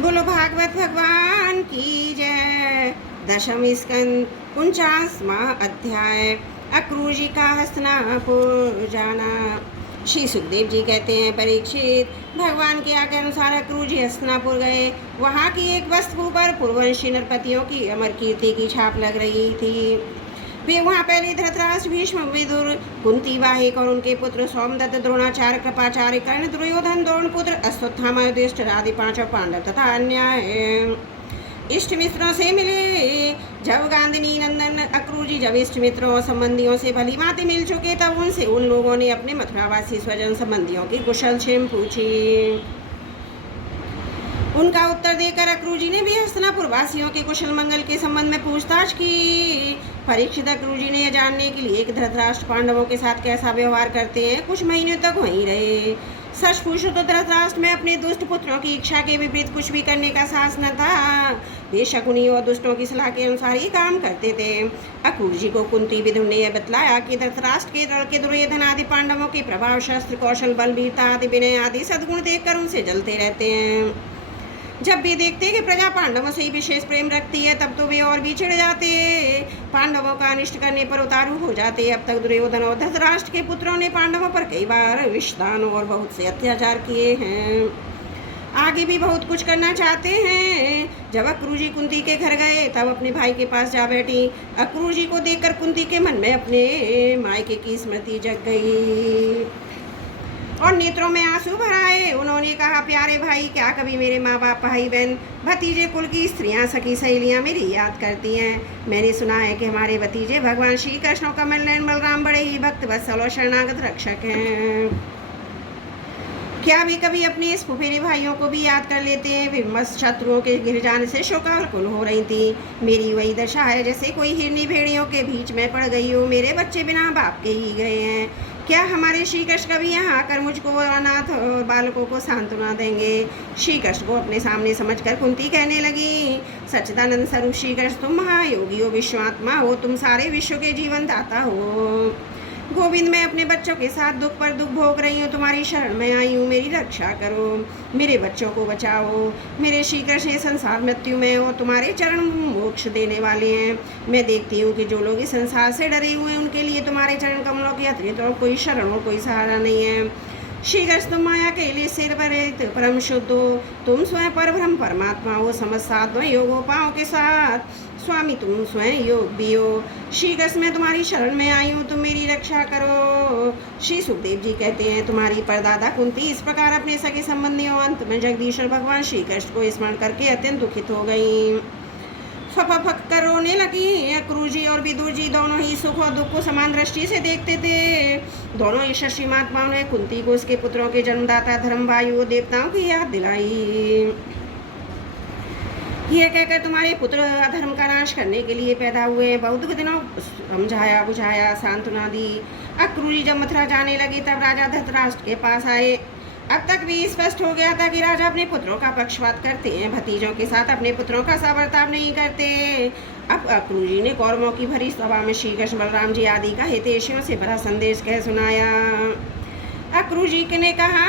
बोलो भागवत भगवान की जय। दशम स्कंद 49वां अध्याय। अक्रूर जी का हस्तिनापुर जाना। श्री सुखदेव जी कहते हैं, परीक्षित, भगवान के आज्ञा अनुसार अक्रूर जी हस्तिनापुर गए। वहाँ की एक वस्तु पर पूर्ववंशी नरपतियों की अमर कीर्ति की छाप लग रही थी। वे वहाँ पहले धृतराष्ट्र, भीष्म, विदुर, कुंती वाहिक और उनके पुत्र सोमदत्त, द्रोणाचार्य, कृपाचार्य, कर्ण, दुर्योधन, द्रोण पुत्र, अश्वत्थामा, युधिष्ठिर आदि 5 पांडव तथा अन्य इष्ट मित्रों से मिले। जब गांधिनी नंदन अक्रूर जी जब इष्ट मित्रों और संबंधियों से भली भांति मिल चुके, तब उनसे उन लोगों ने अपने मथुरावासी स्वजन संबंधियों की कुशल क्षेम पूछी। उनका उत्तर देकर अक्रूर जी ने भी हस्तिनापुर वासियों के कुशल मंगल के संबंध में पूछताछ की। परीक्षित, अक्रूर जी ने यह जानने के लिए कि धृतराष्ट्र पांडवों के साथ कैसा व्यवहार करते हैं, कुछ महीनों तक वहीं रहे। सच पूछो तो धृतराष्ट्र में अपने दुष्ट पुत्रों की इच्छा के विपरीत कुछ भी करने का साहस न था। वे शकुनी और दुष्टों की सलाह के अनुसार ही काम करते थे। अक्रूर जी को कुंती विदुर ने यह बतलाया कि धृतराष्ट्र के लड़के दुर्योधन आदि पांडवों के प्रभाव, शस्त्र कौशल, बल, वीरता आदि, विनय आदि सद्गुण देखकर उनसे जलते रहते हैं। जब भी देखते कि प्रजा पांडवों से ही विशेष प्रेम रखती है, तब तो वे और भी चिढ़ जाते, पांडवों का अनिष्ट करने पर उतारू हो जाते। अब तक दुर्योधन और धृतराष्ट्र के पुत्रों ने पांडवों पर कई बार विषदान और बहुत से अत्याचार किए हैं। आगे भी बहुत कुछ करना चाहते हैं। जब अक्रूर जी कुंती के घर गए, तब अपने भाई के पास जा बैठी। अक्रूर जी को देखकर कुंती के मन में अपने मायके की स्मृति जग गई और नेत्रों में आंसू भर आए। उन्होंने कहा, प्यारे भाई, क्या कभी मेरे माँ बाप, भाई बहन, भतीजे, कुल की स्त्रियाँ, सखी सहेलियाँ मेरी याद करती हैं? मैंने सुना है कि हमारे भतीजे भगवान श्री कृष्ण और कमल नयन बलराम बड़े ही भक्त वत्सल और शरणागत रक्षक हैं। क्या वे कभी अपने इस फुफेरे भाइयों को भी याद कर लेते हैं? वे मस्त शत्रुओं के गिर जाने से शोकाकुल हो रही थी। मेरी वही दशा है जैसे कोई हिरनी भेड़ियों के बीच में पड़ गई हो। मेरे बच्चे बिना बाप के ही गए हैं। क्या हमारे श्री कृष्ण कभी यहाँ आकर मुझको अनाथ और बालकों को सांत्वना देंगे? श्री कृष्ण को अपने सामने समझकर कुंती कहने लगी, सच्चिदानंद स्वरूप श्री कृष्ण, तुम महायोगी हो, विश्वात्मा हो, तुम सारे विश्व के जीवन दाता हो। गोविंद, मैं अपने बच्चों के साथ दुख पर दुख भोग रही हूँ, तुम्हारी शरण में आई हूँ, मेरी रक्षा करो, मेरे बच्चों को बचाओ। मेरे श्री कृष्ण संसार मृत्यु में और तुम्हारे चरण मोक्ष देने वाले हैं। मैं देखती हूँ कि जो लोग इस संसार से डरे हुए हैं, उनके लिए तुम्हारे चरण कमलों के अतिरिक्त और कोई शरण और कोई सहारा नहीं है। श्री कृष्ण, तुम माया के लिए सिर पर परम शुद्ध हो, तुम स्वयं पर ब्रह्म परमात्मा हो, समस्त साधनों योगोपायों के साथ स्वामी, तुम स्वयं योग भी हो। श्री कृष्ण, मैं तुम्हारी शरण में आई हूँ, तुम मेरी रक्षा करो। श्री सुखदेव जी कहते हैं, तुम्हारी परदादा कुंती इस प्रकार अपने सगे संबंधियों अंत में जगदीश्वर भगवान श्री कृष्ण को स्मरण करके अत्यंत दुखित हो गई, फक कर रोने लगी। अक्रूर जी और विदुर जी दोनों ही सुख और दुख को समान दृष्टि से देखते थे। दोनों यशस्वी महात्माओं ने कुंती को उसके पुत्रों के जन्मदाता धर्मवायु देवताओं की याद दिलाई। यह कहकर, तुम्हारे पुत्र अधर्म का नाश करने के लिए पैदा हुए, बहुत दिनों समझाया बुझाया, सांत्वना दी। अक्रूर जी जब मथुरा जाने लगे, तब राजा धृतराष्ट्र के पास आए। अब तक भी स्पष्ट हो गया था कि राजा अपने पुत्रों का पक्षपात करते हैं, भतीजों के साथ अपने पुत्रों का साबर्ताव नहीं करते। अब अक्रूर जी ने कौरवों की भरी सभा में श्री कृष्ण, बलराम जी आदि का हितैषियों से भरा संदेश कह सुनाया। अक्रूर जी ने कहा,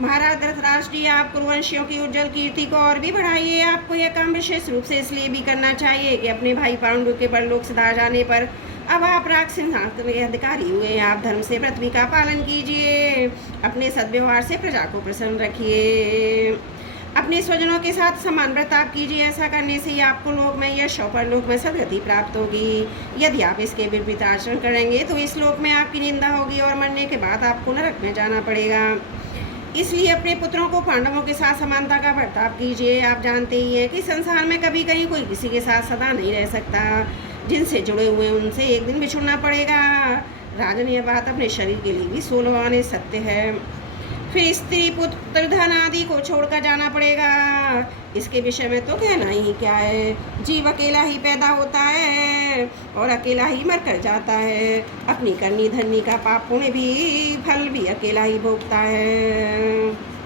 महाराज धृतराष्ट्र जी, आप कुरुवंशियों की उज्जवल कीर्ति को और भी बढ़ाइए। आपको यह काम विशेष रूप से इसलिए भी करना चाहिए कि अपने भाई पांडु के परलोक सिधार जाने पर अब आप राज सिंहासन के अधिकारी हुए। आप धर्म से पृथ्वी का पालन कीजिए, अपने सद्व्यवहार से प्रजा को प्रसन्न रखिए, अपने स्वजनों के साथ समान बर्ताव कीजिए। ऐसा करने से ही आपको लोक में यश और परलोक में सदगति प्राप्त होगी। यदि आप इसके विपरीत आचरण करेंगे तो इस लोक में आपकी निंदा होगी और मरने के बाद आपको नरक में जाना पड़ेगा। इसलिए अपने पुत्रों को पांडवों के साथ समानता का बर्ताव कीजिए। आप जानते ही हैं कि संसार में कभी कहीं कोई किसी के साथ सदा नहीं रह सकता। जिनसे जुड़े हुए उनसे एक दिन बिछुड़ना पड़ेगा। राजन, यह बात अपने शरीर के लिए भी 16 आने सत्य है। फिर स्त्री, पुत्र, धन आदि को छोड़कर जाना पड़ेगा। इसके विषय में तो कहना ही क्या है। जीव अकेला ही पैदा होता है और अकेला ही मर कर जाता है। अपनी करनी धरनी का पाप पुण्य भी फल भी अकेला ही भोगता है।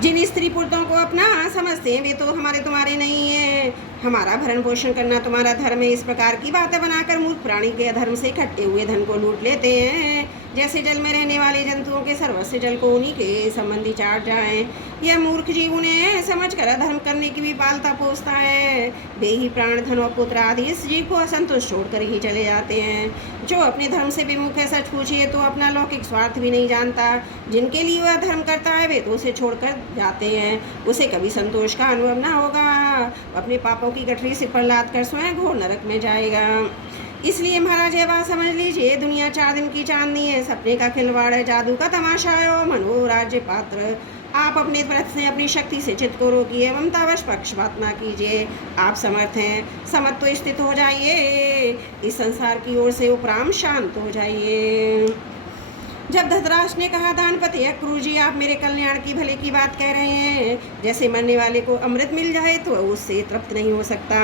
जिन स्त्री पुरुषों को अपना समझते हैं, वे तो हमारे तुम्हारे नहीं हैं। हमारा भरण पोषण करना तुम्हारा धर्म है। इस प्रकार की बातें बनाकर मूर्ख प्राणी के अधर्म से इकट्ठे हुए धन को लूट लेते हैं, जैसे जल में रहने वाले जंतुओं के सर्वस्व जल को उन्हीं के संबंधी चाट जाएं। यह मूर्ख जीव उन्हें समझकर अधर्म करने की भी पालता पोसता है। वे ही प्राण, धन और पुत्र आदि इस जीव को असंतुष्ट छोड़कर ही चले जाते हैं। जो अपने धर्म से विमुख है, सच पूछिए तो अपना लौकिक स्वार्थ भी नहीं जानता। जिनके लिए वह धर्म करता है वे तो उसे छोड़कर जाते हैं, उसे कभी संतोष का अनुभव न होगा। अपने पापों की गठरी से पर लाद कर स्वयं घोर नरक में जाएगा। इसलिए महाराज यह बात समझ लीजिए, दुनिया 4 दिन की चांदनी है, सपने का खिलवाड़ है, जादू का तमाशा है और मनोराज्य पात्र। आप अपने तरफ से अपनी शक्ति से चित्त को रोकिए, ममतावश पक्षपात ना कीजिए। आप समर्थ हैं, समर्थ तो स्थित हो जाइए, इस संसार की ओर से उपराम शांत हो जाइए। जब धृतराष्ट्र ने कहा, दानपति क्रूर जी, आप मेरे कल्याण की भले की बात कह रहे हैं। जैसे मरने वाले को अमृत मिल जाए तो उससे तृप्त नहीं हो सकता,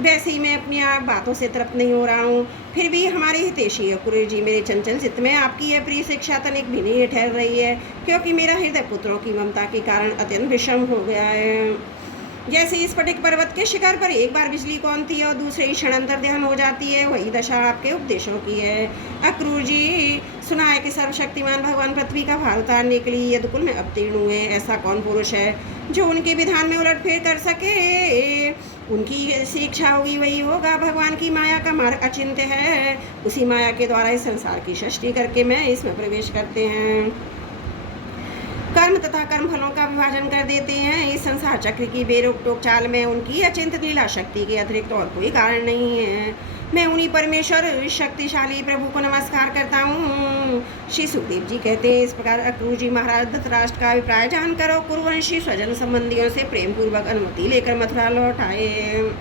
वैसे ही मैं अपनी आप बातों से तृप्त नहीं हो रहा हूँ। फिर भी हमारे हितैषी क्रूर जी, मेरे चंचल चित्त में आपकी यह प्रिय शिक्षा तनिक भी नहीं ठहर रही है, क्योंकि मेरा हृदय पुत्रों की ममता के कारण अत्यंत विषम हो गया है। जैसे इस स्फटिक पर्वत के शिखर पर एक बार बिजली कौनती है और दूसरे ही क्षण अंतर ध्यान हो जाती है, वही दशा आपके उपदेशों की है। अक्रूर जी, सुना है कि सर्वशक्तिमान भगवान पृथ्वी का भार उतारने के लिए यदुकुल में अवतीर्ण हुए। ऐसा कौन पुरुष है जो उनके विधान में उलटफेर कर सके? उनकी शिक्षा होगी वही होगा। भगवान की माया का मार्ग अचिंत्य है, उसी माया के द्वारा इस संसार की सृष्टि करके मैं इसमें प्रवेश करते हैं, कर्म तथा कर्म फलों का विभाजन कर देते हैं। इस संसार चक्र की बेरोक टोक चाल में उनकी अचिंत लीला शक्ति के अतिरिक्त और कोई कारण नहीं है। मैं उन्हीं परमेश्वर शक्तिशाली प्रभु को नमस्कार करता हूँ। श्री सुखदेव जी कहते हैं, इस प्रकार अक्रूर जी महाराज धृतराष्ट्र का अभिप्राय जानकर और कुरुवंशी स्वजन संबंधियों से प्रेम पूर्वक अनुमति लेकर मथुरा लौट आए।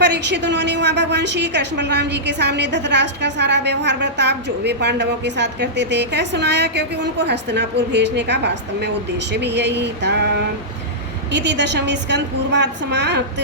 परीक्षित उन्होंने वहाँ भगवान श्री कृष्ण बलराम जी के सामने धृतराष्ट्र का सारा व्यवहार बर्ताव जो वे पांडवों के साथ करते थे कह सुनाया, क्योंकि उनको हस्तिनापुर भेजने का वास्तव में उद्देश्य भी यही था। इति दशम स्कंद पूर्वार्ध समाप्त।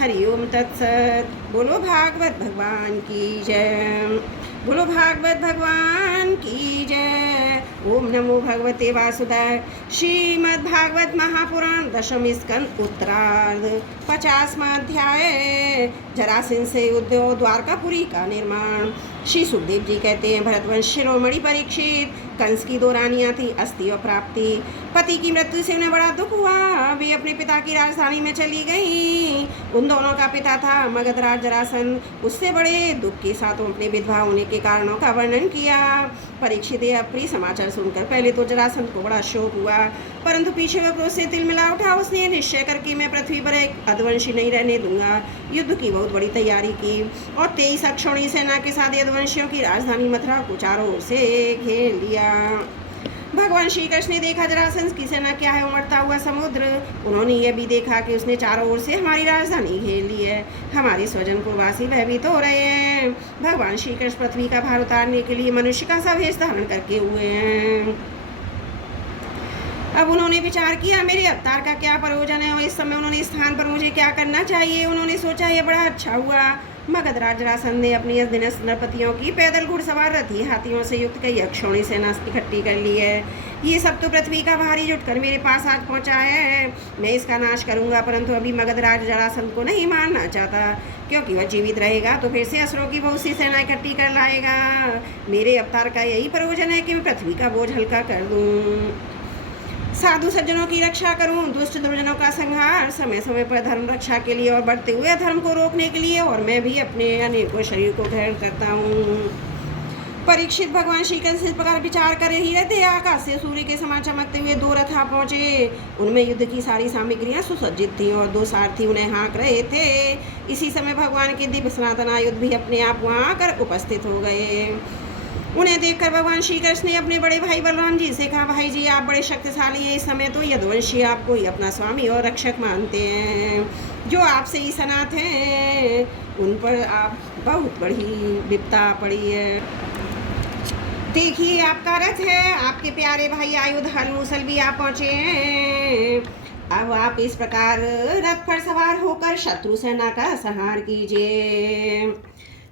हरिओम तत्सत। बोलो भागवत भगवान की जय। बोलो भागवत भगवान की जय। ओम नमो भगवते वासुदेवाय। श्रीमद् भागवत महापुराण दशम स्कंद उत्तरार्ध 50वां अध्याय। जरासंध से युद्ध और द्वारकापुरी का निर्माण। श्री सुखदेव जी कहते हैं, भरतवंश शिरोमणि परीक्षित, कंस की 2 रानियां थी, अस्ति और प्राप्ति। पति की मृत्यु से उन्हें बड़ा दुख हुआ, वे अपने पिता की राजधानी में चली गईं। उन दोनों का पिता था मगधराज जरासंध। उससे बड़े दुख के साथ अपने विधवा होने के कारणों का वर्णन किया। परीक्षित यह अप्रिय समाचार सुनकर पहले तो जरासंध को बड़ा शोक हुआ, परंतु पीछे वह क्रोध से तिलमिला उठा। उसने निश्चय करके मैं पृथ्वी पर एक अधवंशी नहीं रहने दूंगा। युद्ध की बहुत बड़ी तैयारी की और 23 अक्षौणी सेना के साथ यदुवंशियों की राजधानी मथुरा को चारों ओर से घेर लिया। भगवान श्री कृष्ण ने देखा जरासंध की सेना क्या है, उमड़ता हुआ समुद्र। उन्होंने यह भी देखा कि उसने चारों ओर से हमारी राजधानी घेर ली है। हमारे स्वजन पुरवासी भयभीत हो रहे हैं। भगवान श्री कृष्ण पृथ्वी का भार उतारने के लिए मनुष्य का सा वेश धारण करके हुए हैं। अब उन्होंने विचार किया, मेरे अवतार का क्या प्रयोजन है और इस समय उन्होंने स्थान पर मुझे क्या करना चाहिए। उन्होंने सोचा यह बड़ा अच्छा हुआ, मगधराज जरासंध ने अपनी दिनस्थ नरपतियों की पैदल घुड़सवार रथी हाथियों से युक्त कई अक्षौणी सेना इकट्ठी कर ली है। ये सब तो पृथ्वी का भारी जुटकर मेरे पास आज पहुंचा है। मैं इसका नाश करूंगा, परंतु अभी मगधराज जरासंध को नहीं मारना चाहता, क्योंकि वह जीवित रहेगा तो फिर से असुरों की बहुत सी सेना इकट्ठी कर लाएगा। मेरे अवतार का यही प्रयोजन है कि मैं पृथ्वी का बोझ हल्का कर दूँ, साधु सज्जनों की रक्षा करूं, दुष्ट दुर्जनों का संहार, समय समय पर धर्म रक्षा के लिए और बढ़ते हुए अधर्म को रोकने के लिए, और मैं भी अपने अनेकों शरीर को ग्रहण करता हूं। परीक्षित भगवान श्री कृष्ण इस प्रकार विचार कर ही रहते, आकाश से सूर्य के समान चमकते हुए 2 रथ आ पहुंचे। उनमें युद्ध की सारी सामग्रियां सुसज्जित थीं और 2 सारथी उन्हें हाँक रहे थे। इसी समय भगवान के दिव्य सनातन आयुध भी अपने आप वहाँ आकर उपस्थित हो गए। उन्हें देखकर भगवान श्री कृष्ण ने अपने बड़े भाई बलराम जी से कहा, भाई जी आप बड़े शक्तिशाली हैं, इस समय तो यदुवंशी आपको ही अपना स्वामी और रक्षक मानते हैं। जो आपसे ही सनात हैं उन पर आप बहुत बड़ी विपदा पड़ी है। देखिए आपका रथ है, आपके प्यारे भाई आयुध हल मूसल भी आ पहुँचे हैं। अब आप इस प्रकार रथ पर सवार होकर शत्रु सेना का संहार कीजिए,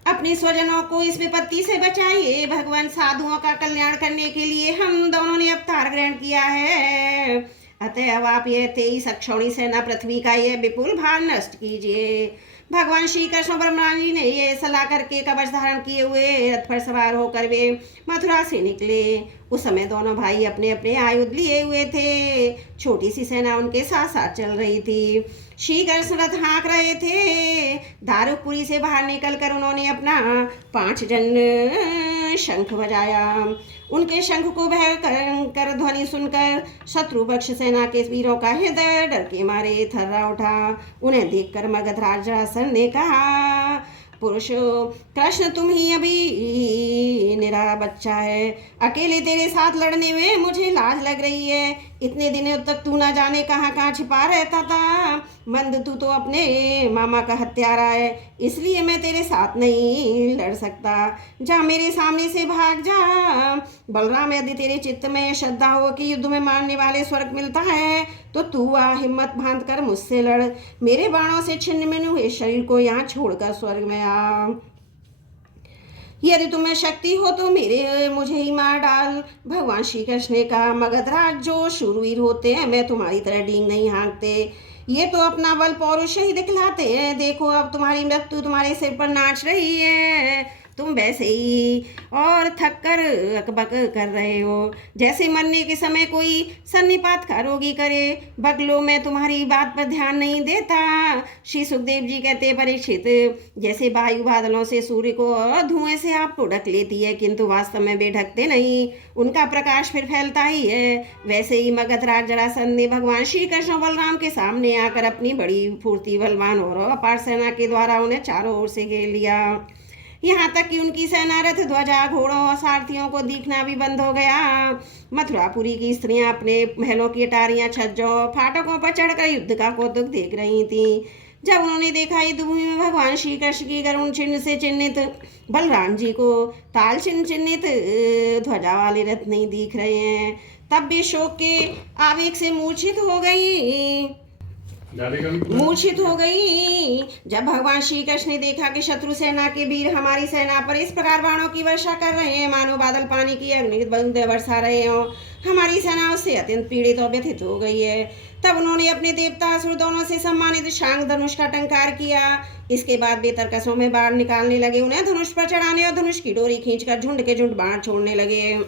अपने स्वजनों को इस विपत्ति से बचाइए। भगवान साधुओं का कल्याण करने के लिए हम दोनों ने अवतार ग्रहण किया है। अतएव आप ये 23 अक्षौणी सेना पृथ्वी का ये विपुल भार नष्ट कीजिए। भगवान श्री कृष्ण ब्रह्मा जी ने ये सलाह करके कवच धारण किए हुए रथ पर सवार होकर वे मथुरा से निकले। उस समय दोनों भाई अपने अपने आयुध लिए हुए थे। छोटी सी सेना उनके साथ साथ चल रही थी। श्री कृष्ण रथ हाँक रहे थे। दारुकपुरी से बाहर निकलकर उन्होंने अपना 5 जन शंख बजाया। उनके शंख को भयंकर ध्वनि सुनकर शत्रु पक्ष सेना के वीरों का हृदय डर के मारे थर्रा उठा। उन्हें देखकर मगधराज जरासंध ने कहा, पुरुषों, कृष्ण तुम ही अभी निरा बच्चा है। अकेले तेरे साथ लड़ने में मुझे लाज लग रही है। इतने दिनों तक तू ना जाने कहाँ कहाँ छिपा रहता था। मंद तू तो अपने मामा का हत्यारा है, इसलिए मैं तेरे साथ नहीं लड़ सकता। जा मेरे सामने से भाग जा। बलराम, यदि तेरे चित्त में श्रद्धा हो कि युद्ध में मारने वाले स्वर्ग मिलता है तो तू आ हिम्मत बांध कर मुझसे लड़। मेरे बाणों से छिन्न मिन्न हुए शरीर को यहाँ छोड़कर स्वर्ग में आ। यदि तुम्हें शक्ति हो तो मुझे ही मार डाल। भगवान श्री कृष्ण ने कहा, मगधराज, जो शूरवीर होते हैं मैं तुम्हारी तरह डींग नहीं हाँकते। ये तो अपना बल पौरुष ही दिखलाते हैं। देखो अब तुम्हारी मृत्यु तुम्हारे सिर पर नाच रही है। तुम वैसे ही और थक कर अकबक कर रहे हो, जैसे मरने के समय कोई सन्निपात का रोगी करे। बगलो, मैं तुम्हारी बात पर ध्यान नहीं देता। श्री सुखदेव जी कहते, परीक्षित, जैसे वायु बादलों से सूर्य को और धुएं से आपको ढक लेती है, किंतु वास्तव में वे ढकते नहीं, उनका प्रकाश फिर फैलता ही है, वैसे ही मगधराज जरासंध ने भगवान श्री कृष्ण बलराम के सामने आकर अपनी बड़ी फूर्ति, बलवान और अपार सेना के द्वारा उन्हें चारों ओर से घेर लिया। यहाँ तक कि उनकी सेना रथ, ध्वजा, घोड़ों और सारथियों को दिखना भी बंद हो गया। मथुरापुरी की स्त्रियां अपने महलों की अटारियां, छज्जों, फाटकों पर चढ़कर युद्ध का कौतुक देख रही थीं। जब उन्होंने देखा युद्धभूमि में भगवान श्री कृष्ण की गरुण चिन्ह से चिन्हित बलराम जी को ताल चिन्ह चिन्हित ध्वजा वाले रथ नहीं दिख रहे हैं, तब वे शोक के आवेग से मूर्छित हो गई। जब भगवान श्री कृष्ण ने देखा कि शत्रु सेना के वीर हमारी सेना पर इस प्रकार बाणों की वर्षा कर रहे हैं मानो बादल पानी की अग्नि बूंदें बरसा रहे हो, हमारी सेना उससे अत्यंत पीड़ित और व्यथित हो गई है। तब उन्होंने अपने देवता असुर दोनों से सम्मानित शांग धनुष का टंकार किया। इसके बाद वे तरकसों में बाण निकालने लगे, उन्हें धनुष पर चढ़ाने और धनुष की डोरी खींचकर झुंड के झुंड बाण छोड़ने लगे।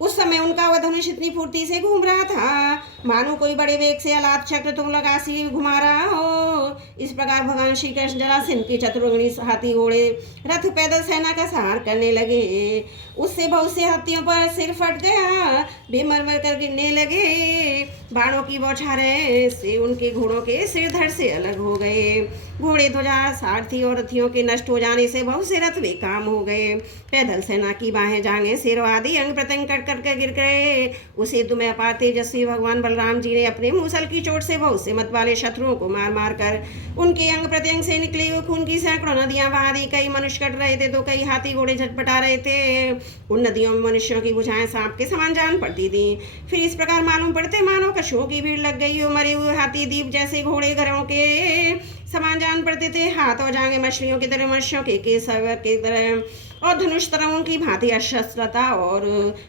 उस समय उनका वह धनुष इतनी फुर्ती से घूम रहा था मानो कोई बड़े वेग से अलाप चक्र तुम लगा सी घुमा रहा हो। इस प्रकार भगवान श्री कृष्ण जरासंध के चतुर्गणी हाथी घोड़े रथ पैदल सेना का संहार करने लगे। उससे बहुत से हाथियों पर सिर फट गया, वे मर मर कर गिरने लगे। बाणों की बौछारें से उनके घोड़ों के सिर धड़ से अलग हो गए। घोड़े, ध्वजा, सारथी और रथियों के नष्ट हो जाने से बहुत से रथ बेकाम हो गए। पैदल सेना की बाहें, जांघें, सिर आदि अंग प्रत्यंग कट करके गिर गए। उस युद्ध में अपार तेजस्वी भगवान बलराम जी ने अपने मूसल की चोट से बहुत से मत वाले शत्रुओं को मार मार कर उनके अंग प्रत्यंग से निकले हुए खून की सैकड़ों नदियां बहा दी। कई मनुष्य कट रहे थे तो कई हाथी घोड़े झटपटा रहे थे। उन नदियों में मनुष्यों की भुजाएं सांप के समान जान पड़ती थी। फिर इस प्रकार मालूम पड़ते मानो कछुओं की भीड़ लग गई हो। मरे हुए हाथी दीप जैसे, घोड़े घरों के समान जान पड़ते थे। हाथ और जांघें मछलियों की तरह, मनुष्यों के केस की तरह और धनुष तरंगों की भांति अशस्त्रता और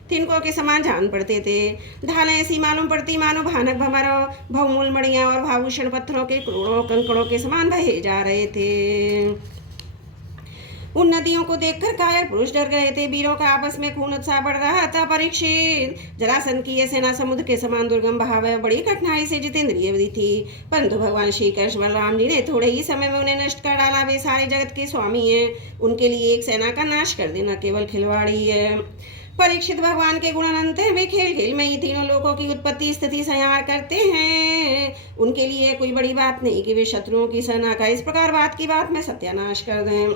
तिनकों के समान जान पड़ते थे। ढालें ऐसी मालूम पड़ती मानो भयानक भमरों, बहुमूल मणियां और भाभूषण पत्थरों के करोड़ों कंकड़ों के समान बहे जा रहे थे। उन नदियों को देखकर कायर पुरुष डर गए थे। वीरों का आपस में खून उत्साह बढ़ रहा था। परीक्षित, जरासंध की यह सेना समुद्र के समान दुर्गम बहाव बड़ी कठिनाई से जितेंद्रिय विधि थी, परंतु भगवान श्री कृष्ण बलराम जी ने थोड़े ही समय में उन्हें नष्ट कर डाला। वे सारे जगत के स्वामी हैं, उनके लिए एक सेना का नाश कर देना केवल खिलवाड़ी है। परीक्षित, भगवान के गुण अनंत हैं। वे खेल खेल में ही तीनों लोकों की उत्पत्ति, स्थिति, संहार करते हैं। उनके लिए कोई बड़ी बात नहीं कि वे शत्रुओं की सेना का इस प्रकार बात की बात में सत्यानाश कर दें।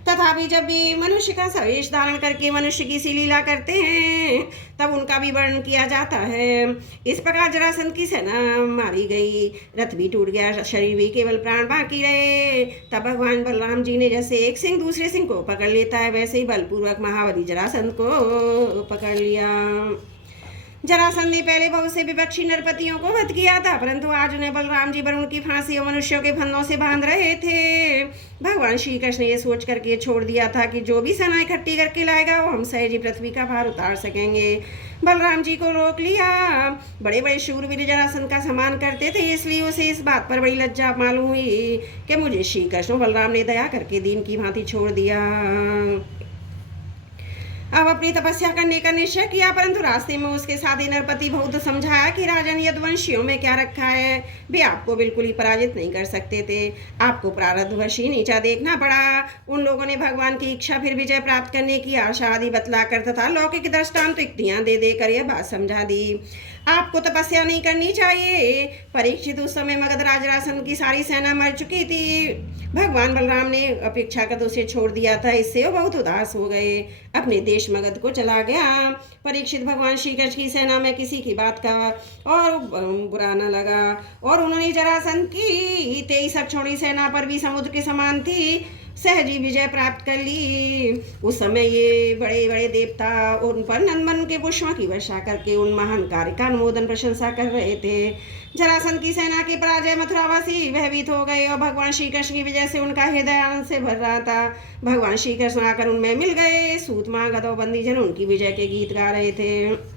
तथापि जब भी मनुष्य का सवेश धारण करके मनुष्य की सी लीला करते हैं तब उनका भी वर्णन किया जाता है। इस प्रकार जरासंध की सेना मारी गई, रथ भी टूट गया, शरीर भी केवल प्राण बाकी रहे। तब भगवान बलराम जी ने जैसे एक सिंह दूसरे सिंह को पकड़ लेता है, वैसे ही बलपूर्वक महाबली जरासंध को पकड़ लिया। जरासंध ने पहले बहुत से विपक्षी नरपतियों को वध किया था, परंतु आज उन्हें बलराम जी वरुण की फांसी और मनुष्यों के फंदों से बांध रहे थे। भगवान श्री कृष्ण ने ये सोच करके छोड़ दिया था कि जो भी सेना इकट्ठी करके लाएगा वो हम सहज ही पृथ्वी का भार उतार सकेंगे। बलराम जी को रोक लिया। बड़े बड़े शूरवीर जरासंध का सम्मान करते थे, इसलिए उसे इस बात पर बड़ी लज्जा मालूम हुई कि मुझे श्री कृष्ण बलराम ने दया करके दीन की भांति छोड़ दिया। अब अपनी तपस्या करने का निश्चय किया, परंतु रास्ते में उसके साथी नरपति बहुत समझाया कि राजन यदुवंशियों में क्या रखा है, वे आपको बिल्कुल ही पराजित नहीं कर सकते थे। आपको प्रारब्धवश ही नीचा देखना पड़ा। उन लोगों ने भगवान की इच्छा फिर विजय प्राप्त करने की आशा आदि बतलाकर तथा लौकिक दृष्टांत युक्तियां दे देकर यह बात समझा दी। आपको तपस्या नहीं करनी चाहिए। परीक्षित उस समय मगध राज जरासंध की सारी सेना मर चुकी थी। भगवान बलराम ने अपेक्षा कर उसे छोड़ दिया था, इससे वो बहुत उदास हो गए, अपने देश मगध को चला गया। परीक्षित भगवान श्री कृष्ण की सेना में किसी की बात का और बुरा न लगा, और उन्होंने जरासंध की 23 अक्षौणी सेना पर भी समुद्र के समान थी सहजी विजय प्राप्त कर ली। उस समय ये बड़े बड़े देवता उन पर नंदन के पुष्पों की वर्षा करके उन महान कार्य का अनुमोदन प्रशंसा कर रहे थे। जरासंध की सेना के पराजय मथुरावासी भयभीत हो गए और भगवान श्री कृष्ण की विजय से उनका हृदय आनंद से भर रहा था। भगवान श्री कृष्ण आकर उनमें मिल गए। सूत गध और बंदीजन उनकी विजय के गीत गा रहे थे।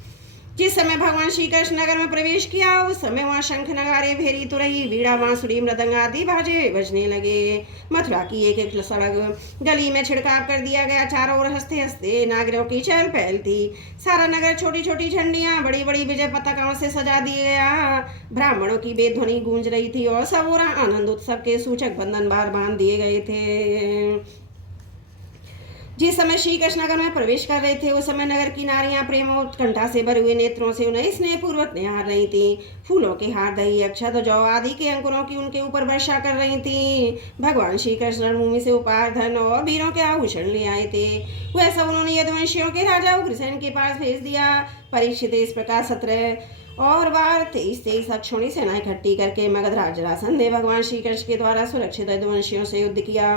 जिस समय भगवान श्री कृष्ण नगर में प्रवेश किया, उस समय वहाँ शंख नगारे भेरी तुरही वीणा बांसुरी मृदंग आदि बाजे बजने लगे। मथुरा की एक एक सड़क गली में छिड़काव कर दिया गया। चारों ओर हंसते हंसते नागरिकों की चहल पहल थी। सारा नगर छोटी छोटी झंडियां बड़ी बड़ी विजय पताकाओं से सजा दिया गया। ब्राह्मणों की बेध्वनि गूंज रही थी और सब ओर आनंद उत्सव के सूचक बंधन बार बांध दिए गए थे। जिस समय श्री कृष्ण नगर में प्रवेश कर रहे थे, उस समय नगर की नारियां प्रेम और उत्कंठा से भरे हुए नेत्रों से उन्हें स्नेहपूर्वक निहार रही थी। फूलों के हार, दही, अक्षत, जौ आदि के अंकुरों की उनके ऊपर वर्षा कर रही थी। भगवान श्री कृष्ण रणभूमि से उपहार, धन और वीरों के आभूषण ले आए थे। वह सब उन्होंने यदुवंशियों के राजा उग्रसेन के पास भेज दिया। परीक्षित इस प्रकार 17 और बार 23 अक्षौणी सेना इकट्ठी करके मगध राज जरासंध ने भगवान श्री कृष्ण के द्वारा सुरक्षित यदुवंशियों से युद्ध किया,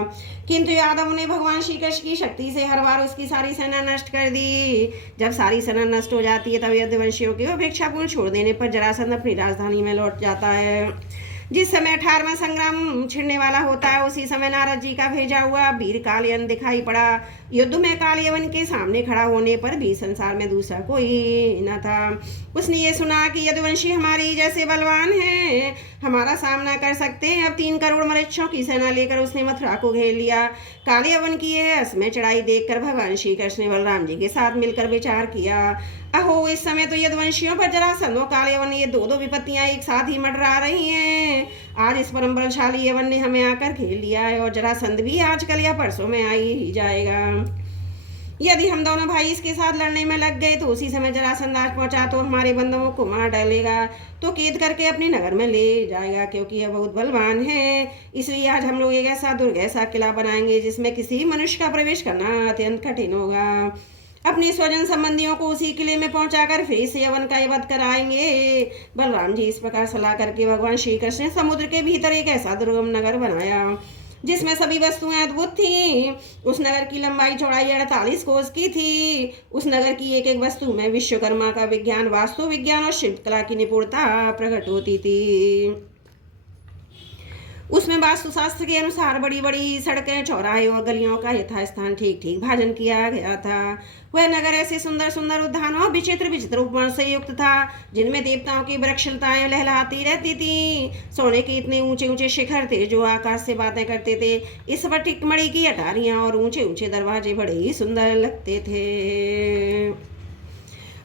किंतु यादवों ने भगवान श्री कृष्ण की शक्ति से हर बार उसकी सारी सेना नष्ट कर दी। जब सारी सेना नष्ट हो जाती है, तब यदुवंशियों की उपेक्षापूर्ण छोड़ देने पर जरासंध अपनी राजधानी में लौट जाता है। जिस समय 18वां संग्राम छिड़ने वाला होता है, उसी समय नारद जी का भेजा हुआ वीर कालयवन दिखाई पड़ा। युद्ध में कालयवन के सामने खड़ा होने पर भी संसार में दूसरा कोई न था। उसने ये सुना कि यदुवंशी हमारी जैसे बलवान हैं, हमारा सामना कर सकते हैं। अब 3 करोड़ मरीचों की सेना लेकर उसने मथुरा को घेर लिया। कालयवन की यह असमय चढ़ाई देखकर भगवान श्री कृष्ण ने बलराम जी के साथ मिलकर विचार किया, अहो इस समय तो यदुवंशियों पर जरासंध और कालयवन ये दो विपत्तियां एक साथ ही मंडरा रही हैं। आज इस परम बलशाली यवन ने हमें आकर घेर लिया है, और जरासंध भी आजकल या परसों में आ ही जाएगा। यदि हम दोनों भाई इसके साथ लड़ने में लग गए तो उसी समय जरासंध आज पहुंचा तो हमारे बंधुओं को मार डालेगा, तो कैद करके अपने नगर में ले जाएगा, क्योंकि यह बहुत बलवान है। इसलिए आज हम लोग एक ऐसा दुर्ग ऐसा किला बनाएंगे जिसमें किसी मनुष्य का प्रवेश करना अत्यंत कठिन होगा। अपने स्वजन संबंधियों को उसी किले में पहुंचाकर फिर से यवन का वध कराएंगे। बलराम जी इस प्रकार सलाह करके भगवान श्री कृष्ण ने समुद्र के भीतर एक ऐसा दुर्गम नगर बनाया जिसमें सभी वस्तुएं अद्भुत थीं। उस नगर की लंबाई चौड़ाई 48 कोस की थी। उस नगर की एक एक वस्तु में विश्वकर्मा का विज्ञान, वास्तु विज्ञान और शिल्पकला की निपुणता प्रकट होती थी। उसमें वास्तुशास्त्र के अनुसार बड़ी बड़ी सड़कें, चौराहे और गलियों का यथास्थान ठीक ठीक भाजन किया गया था। वह नगर ऐसे सुंदर सुंदर उद्यानों और विचित्र विचित्र उपवन से युक्त था, जिनमें देवताओं की वृक्षलताएं लहलहाती रहती थी। सोने के इतने ऊंचे ऊंचे शिखर थे जो आकाश से बातें करते थे। इस स्फटिक मणि की अटारियां और ऊंचे ऊंचे दरवाजे बड़े ही सुंदर लगते थे।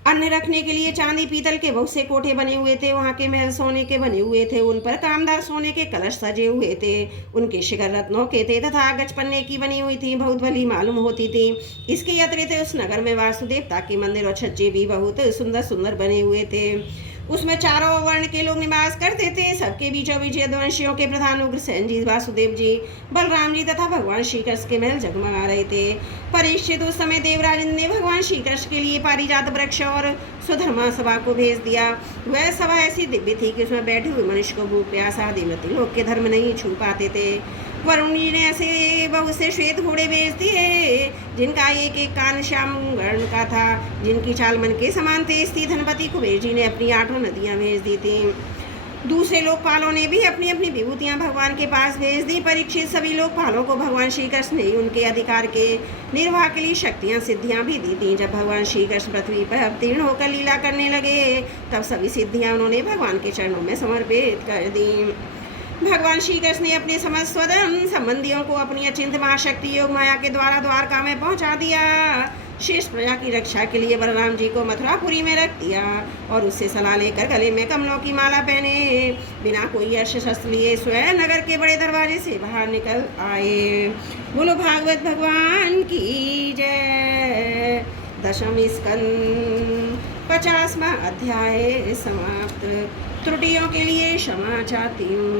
अन्न रखने के लिए चांदी पीतल के बहुत से कोठे बने हुए थे। वहाँ के महल सोने के बने हुए थे, उन पर कामदार सोने के कलश सजे हुए थे। उनके शिखर रत्नों के थे तथा गजपन्ने की बनी हुई थी, बहुत भली मालूम होती थी। इसके अतिरिक्त उस नगर में वासुदेवता के मंदिर और छज्जे भी बहुत सुंदर सुंदर बने हुए थे। उसमें चारों वर्ण के लोग निवास करते थे। सबके बीचों बीच यदुवंशियों के प्रधान उग्रसेन जी, वासुदेव जी, बलराम जी तथा भगवान श्री कृष्ण के महल जगमगा रहे थे। परीक्षित उस समय देवराज ने भगवान श्री कृष्ण के लिए पारिजात वृक्ष और सुधर्मा सभा को भेज दिया। वह सभा ऐसी दिव्य थी कि उसमें बैठे हुए मनुष्य को भूख प्यास आदि मृत्यु लोक के धर्म नहीं छू पाते थे। वरुण जी ने ऐसे बहुत से श्वेत घोड़े भेज दिए जिनका एक एक कान श्याम वर्ण का था, जिनकी चाल मन के समान तेज थी। धनपति कुबेर जी ने अपनी 8 नदियां भेज दी थी। दूसरे लोकपालों ने भी अपनी अपनी विभूतियां भगवान के पास भेज दी। परीक्षित, सभी लोकपालों को भगवान श्री कृष्ण ने उनके अधिकार के निर्वाह के लिए शक्तियां सिद्धियां भी दी थी। जब भगवान श्री कृष्ण पृथ्वी पर अवतीर्ण होकर लीला करने लगे तब सभी सिद्धियां उन्होंने भगवान के चरणों में समर्पित कर दी। भगवान श्री कृष्ण ने अपने समस्त स्वदन संबंधियों को अपनी अचिंत महाशक्ति योग माया के द्वारा द्वारका में पहुंचा दिया। शेष प्रजा की रक्षा के लिए बलराम जी को मथुरापुरी में रख दिया और उससे सलाह लेकर गले में कमलों की माला पहने बिना कोई अस्त्र शस्त्र लिए स्वयं नगर के बड़े दरवाजे से बाहर निकल आए। बोलो भागवत भगवान की जय। दशम स्कंद 50वां अध्याय समाप्त। त्रुटियों के लिए क्षमा चाहती हूँ।